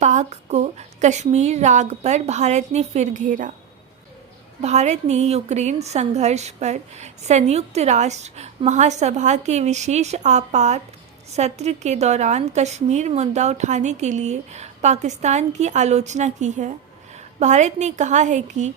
पाक को कश्मीर राग पर भारत ने फिर घेरा। भारत ने यूक्रेन संघर्ष पर संयुक्त राष्ट्र महासभा के विशेष आपात सत्र के दौरान कश्मीर मुद्दा उठाने के लिए पाकिस्तान की आलोचना की है। भारत ने कहा है कि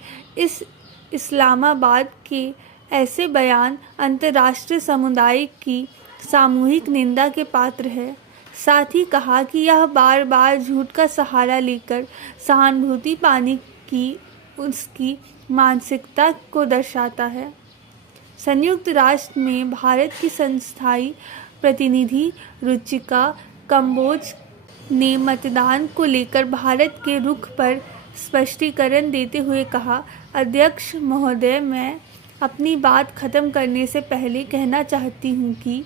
इस्लामाबाद के ऐसे बयान अंतर्राष्ट्रीय समुदाय की सामूहिक निंदा के पात्र है। साथ ही कहा कि यह बार बार झूठ का सहारा लेकर सहानुभूति पाने की उसकी मानसिकता को दर्शाता है। संयुक्त राष्ट्र में भारत की संस्थायी प्रतिनिधि रुचिका कंबोज ने मतदान को लेकर भारत के रुख पर स्पष्टीकरण देते हुए कहा, अध्यक्ष महोदय, मैं अपनी बात खत्म करने से पहले कहना चाहती हूँ कि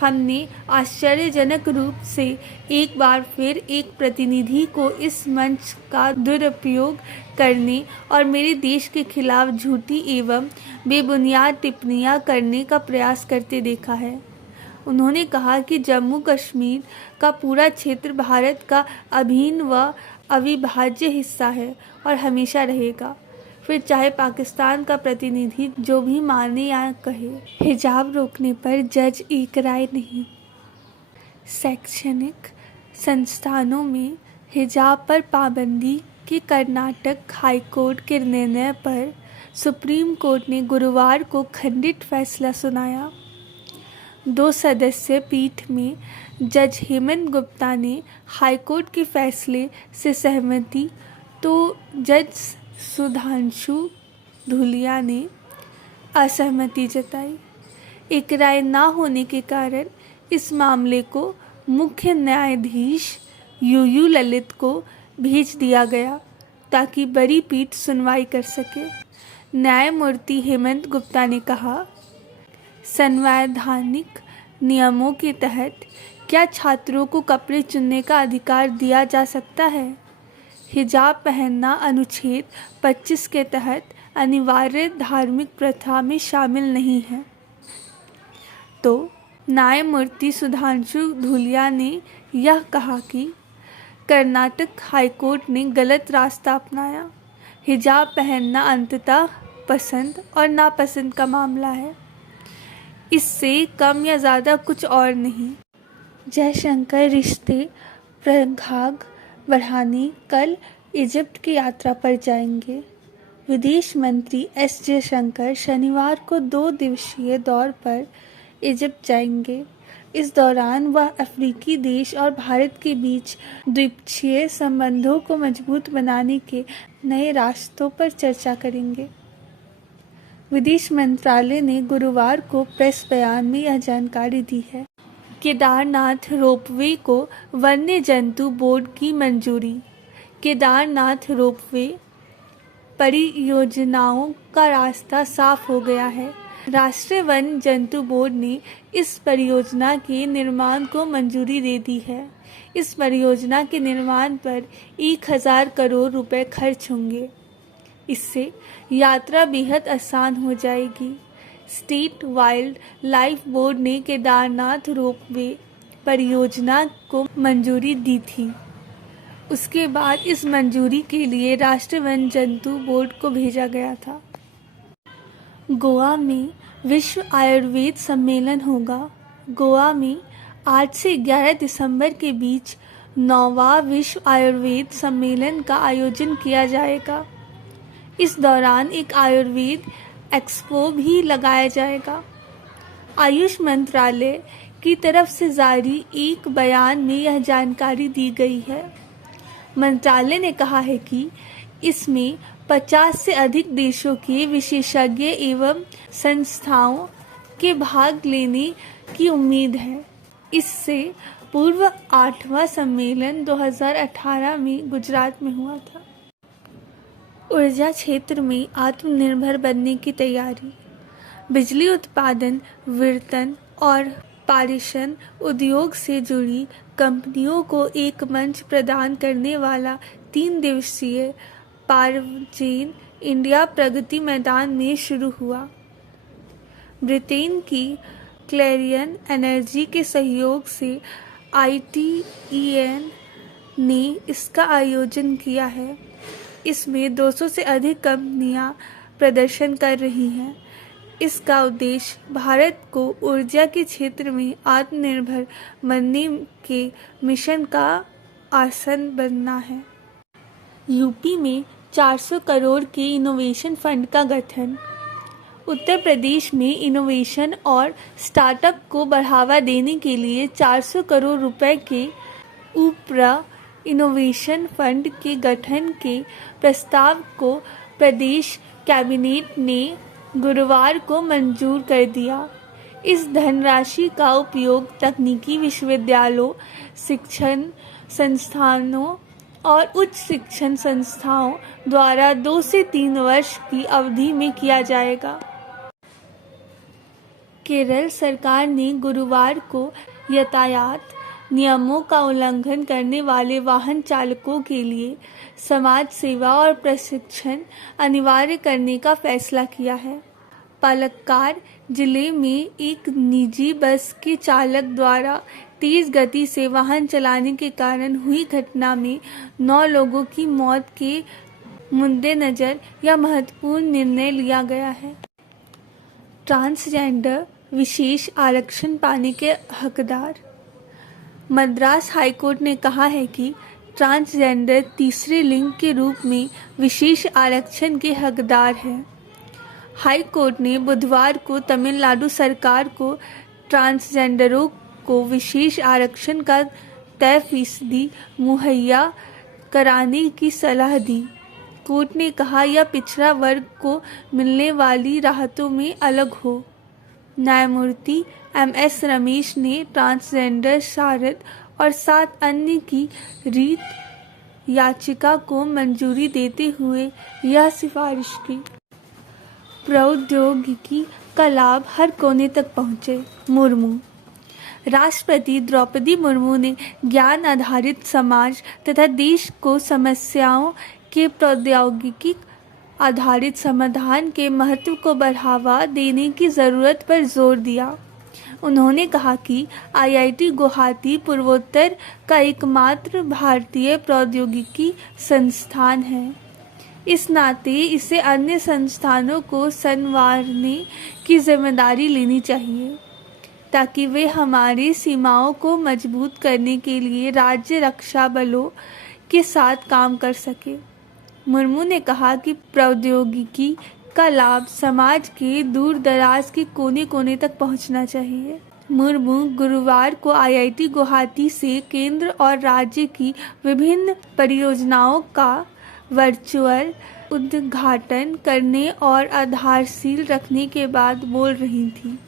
हमने आश्चर्यजनक रूप से एक बार फिर एक प्रतिनिधि को इस मंच का दुरुपयोग करने और मेरे देश के खिलाफ झूठी एवं बेबुनियाद टिप्पणियां करने का प्रयास करते देखा है। उन्होंने कहा कि जम्मू कश्मीर का पूरा क्षेत्र भारत का अभिन्न व अविभाज्य हिस्सा है और हमेशा रहेगा, फिर चाहे पाकिस्तान का प्रतिनिधि जो भी माने या कहे। हिजाब रोकने पर जज एक राय नहीं। शैक्षणिक संस्थानों में हिजाब पर पाबंदी के कर्नाटक हाईकोर्ट के निर्णय पर सुप्रीम कोर्ट ने गुरुवार को खंडित फैसला सुनाया। 2 सदस्यीय पीठ में जज हेमंत गुप्ता ने हाईकोर्ट के फैसले से सहमति तो जज सुधांशु धूलिया ने असहमति जताई। एक राय न होने के कारण इस मामले को मुख्य न्यायाधीश यूयू ललित को भेज दिया गया ताकि बड़ी पीठ सुनवाई कर सके। न्यायमूर्ति हेमंत गुप्ता ने कहा, संवैधानिक नियमों के तहत क्या छात्रों को कपड़े चुनने का अधिकार दिया जा सकता है? हिजाब पहनना अनुच्छेद 25 के तहत अनिवार्य धार्मिक प्रथा में शामिल नहीं है। तो न्यायमूर्ति सुधांशु धूलिया ने यह कहा कि कर्नाटक हाईकोर्ट ने गलत रास्ता अपनाया। हिजाब पहनना अंततः पसंद और नापसंद का मामला है, इससे कम या ज़्यादा कुछ और नहीं। जयशंकर रिश्ते प्रगाढ़ बढ़ाने कल इजिप्ट की यात्रा पर जाएंगे। विदेश मंत्री एस जयशंकर शनिवार को 2 दिवसीय दौरे पर इजिप्ट जाएंगे। इस दौरान वह अफ्रीकी देश और भारत के बीच द्विपक्षीय संबंधों को मजबूत बनाने के नए रास्तों पर चर्चा करेंगे। विदेश मंत्रालय ने गुरुवार को प्रेस बयान में यह जानकारी दी है। केदारनाथ रोपवे को वन्य जंतु बोर्ड की मंजूरी। केदारनाथ रोपवे परियोजनाओं का रास्ता साफ हो गया है। राष्ट्रीय वन्य जंतु बोर्ड ने इस परियोजना के निर्माण को मंजूरी दे दी है। इस परियोजना के निर्माण पर 1000 करोड़ रुपए खर्च होंगे। इससे यात्रा बेहद आसान हो जाएगी। स्टेट वाइल्ड लाइफ बोर्ड ने केदारनाथ रोपवे परियोजना को मंजूरी दी थी। उसके बाद इस मंजूरी के लिए राष्ट्रीय वन जंतु बोर्ड को भेजा गया था। गोवा में विश्व आयुर्वेद सम्मेलन होगा। गोवा में 8 से 11 दिसंबर के बीच 9वां विश्व आयुर्वेद सम्मेलन का आयोजन किया जाएगा। इस दौरान एक आयुर्वेद एक्सपो भी लगाया जाएगा। आयुष मंत्रालय की तरफ से जारी एक बयान में यह जानकारी दी गई है। मंत्रालय ने कहा है कि इसमें 50 से अधिक देशों के विशेषज्ञ एवं संस्थाओं के भाग लेने की उम्मीद है। इससे पूर्व 8वां सम्मेलन 2018 में गुजरात में हुआ था। ऊर्जा क्षेत्र में आत्मनिर्भर बनने की तैयारी। बिजली उत्पादन, वितरण और पारेषण उद्योग से जुड़ी कंपनियों को एक मंच प्रदान करने वाला 3 दिवसीय पावरजेन इंडिया प्रगति मैदान में शुरू हुआ। ब्रिटेन की क्लेरियन एनर्जी के सहयोग से ITEN ने इसका आयोजन किया है। इसमें 200 से अधिक कंपनियां प्रदर्शन कर रही हैं। इसका उद्देश्य भारत को ऊर्जा के क्षेत्र में आत्मनिर्भर बनने के मिशन का आसन बनना है। यूपी में 400 करोड़ के इनोवेशन फंड का गठन। उत्तर प्रदेश में इनोवेशन और स्टार्टअप को बढ़ावा देने के लिए 400 करोड़ रुपए के ऊपरा इनोवेशन फंड के गठन के प्रस्ताव को प्रदेश कैबिनेट ने गुरुवार को मंजूर कर दिया। इस धनराशि का उपयोग तकनीकी विश्वविद्यालयों, शिक्षण संस्थानों और उच्च शिक्षण संस्थाओं द्वारा 2 से 3 वर्ष की अवधि में किया जाएगा। केरल सरकार ने गुरुवार को यातायात नियमों का उल्लंघन करने वाले वाहन चालकों के लिए समाज सेवा और प्रशिक्षण अनिवार्य करने का फैसला किया है। पालक्काड जिले में एक निजी बस के चालक द्वारा तेज गति से वाहन चलाने के कारण हुई घटना में 9 लोगों की मौत के मद्देनजर यह महत्वपूर्ण निर्णय लिया गया है। ट्रांसजेंडर विशेष आरक्षण पाने के हकदार। मद्रास हाईकोर्ट ने कहा है कि ट्रांसजेंडर तीसरे लिंग के रूप में विशेष आरक्षण के हकदार हैं। हाई कोर्ट ने बुधवार को तमिलनाडु सरकार को ट्रांसजेंडरों को विशेष आरक्षण का 3% मुहैया कराने की सलाह दी। कोर्ट ने कहा यह पिछड़ा वर्ग को मिलने वाली राहतों में अलग हो। न्यायमूर्ति MS रमेश ने ट्रांसजेंडर शारद और 7 अन्य की रीट याचिका को मंजूरी देते हुए यह सिफारिश की। प्रौद्योगिकी का लाभ हर कोने तक पहुँचे। मुर्मू। राष्ट्रपति द्रौपदी मुर्मू ने ज्ञान आधारित समाज तथा देश को समस्याओं के प्रौद्योगिकी आधारित समाधान के महत्व को बढ़ावा देने की ज़रूरत पर जोर दिया। उन्होंने कहा कि IIT गुवाहाटी पूर्वोत्तर का एकमात्र भारतीय प्रौद्योगिकी संस्थान है। इस नाते इसे अन्य संस्थानों को संवारने की जिम्मेदारी लेनी चाहिए ताकि वे हमारी सीमाओं को मजबूत करने के लिए राज्य रक्षा बलों के साथ काम कर सके। मुर्मू ने कहा कि प्रौद्योगिकी का लाभ समाज के दूर दराज के कोने कोने तक पहुंचना चाहिए। मुर्मू गुरुवार को IIT गुवाहाटी से केंद्र और राज्य की विभिन्न परियोजनाओं का वर्चुअल उद्घाटन करने और आधारशिला रखने के बाद बोल रही थी।